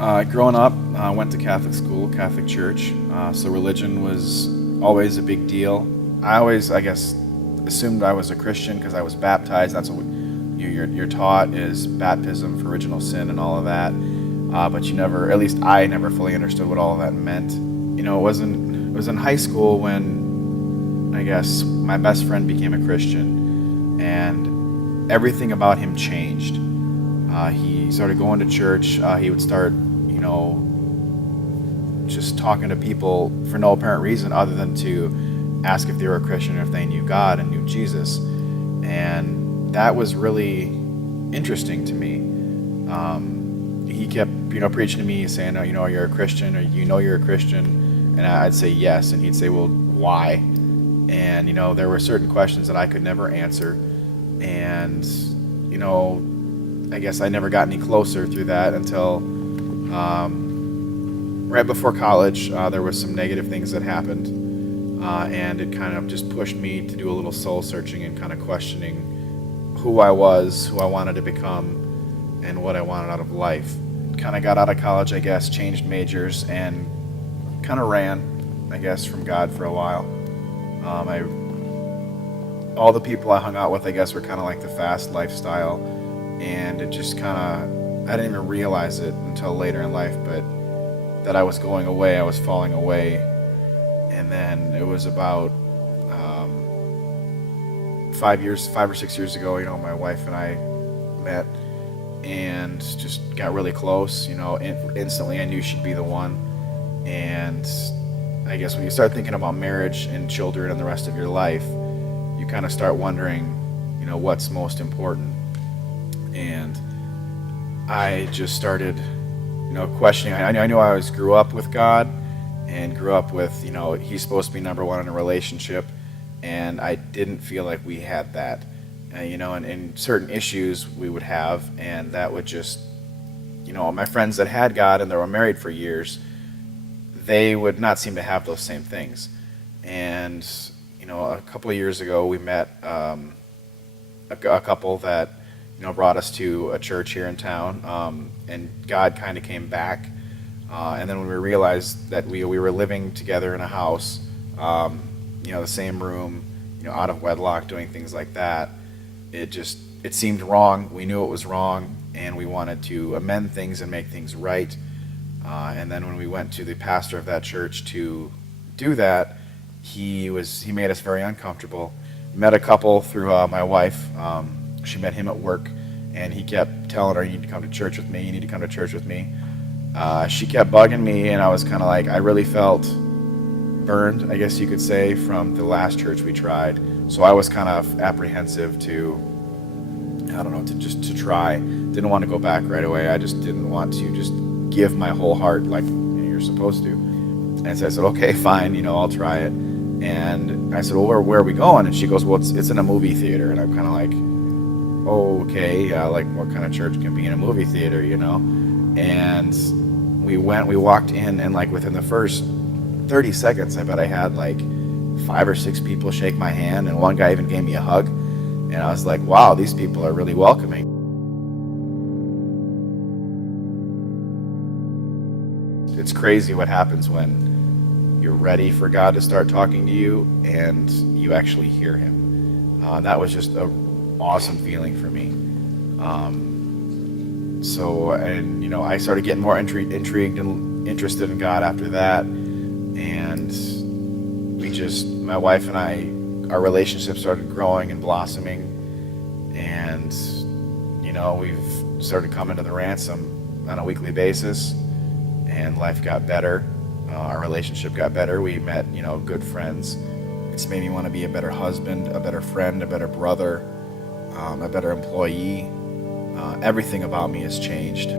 Growing up, I went to Catholic school, Catholic church, so religion was always a big deal. I always, I guess, assumed I was a Christian because I was baptized. That's what you're taught is baptism for original sin and all of that. But you never, at least I never fully understood what all of that meant. It was in high school when I guess my best friend became a Christian, and everything about him changed. He started going to church. He would start, just talking to people for no apparent reason other than to ask if they were a Christian or if they knew God and knew Jesus. And that was really interesting to me. He kept, preaching to me saying, you're a Christian, or you're a Christian. And I'd say yes. And he'd say, well, why? And, there were certain questions that I could never answer. And, I guess I never got any closer through that until right before college. There was some negative things that happened, and it kind of just pushed me to do a little soul searching and kind of questioning who I was, who I wanted to become, and what I wanted out of life. Kind of got out of college, I guess, changed majors, and kind of ran, I guess, from God for a while. All the people I hung out with, I guess, were kind of like the fast lifestyle, and it just kind of, I didn't even realize it until later in life, but that I was going away, I was falling away. And then it was about 5 or 6 years ago, my wife and I met and just got really close. Instantly I knew she'd be the one. And I guess when you start thinking about marriage and children and the rest of your life, you kind of start wondering, what's most important. And I just started, questioning. I knew I always grew up with God and grew up with, he's supposed to be number one in a relationship. And I didn't feel like we had that, and certain issues we would have. And that would just, my friends that had God and they were married for years, they would not seem to have those same things. And, a couple of years ago, we met a couple that, brought us to a church here in town, and God kind of came back. And then when we realized that we were living together in a house, the same room, out of wedlock, doing things like that, it seemed wrong. We knew it was wrong, and we wanted to amend things and make things right. And then when we went to the pastor of that church to do that, he made us very uncomfortable. Met a couple through my wife. She met him at work, and he kept telling her, you need to come to church with me, you need to come to church with me. She kept bugging me, and I was kind of like, I really felt burned, I guess you could say, from the last church we tried. So I was kind of apprehensive to try. Didn't want to go back right away. I just didn't want to just give my whole heart like you're supposed to. And so I said, okay, fine, I'll try it. And I said, well, where are we going? And she goes, well, it's in a movie theater. And I'm kind of like, okay, like what kind of church can be in a movie theater, And we walked in, and like within the first 30 seconds, I bet I had like 5 or 6 people shake my hand, and one guy even gave me a hug. And I was like, wow, these people are really welcoming. It's crazy what happens when you're ready for God to start talking to you and you actually hear him. That was just an awesome feeling for me. I started getting more intrigued and interested in God after that. And my wife and I, our relationship started growing and blossoming. And, we've started coming to the ransom on a weekly basis. And life got better. Our relationship got better. We met, good friends. It's made me want to be a better husband, a better friend, a better brother, a better employee. Everything about me has changed.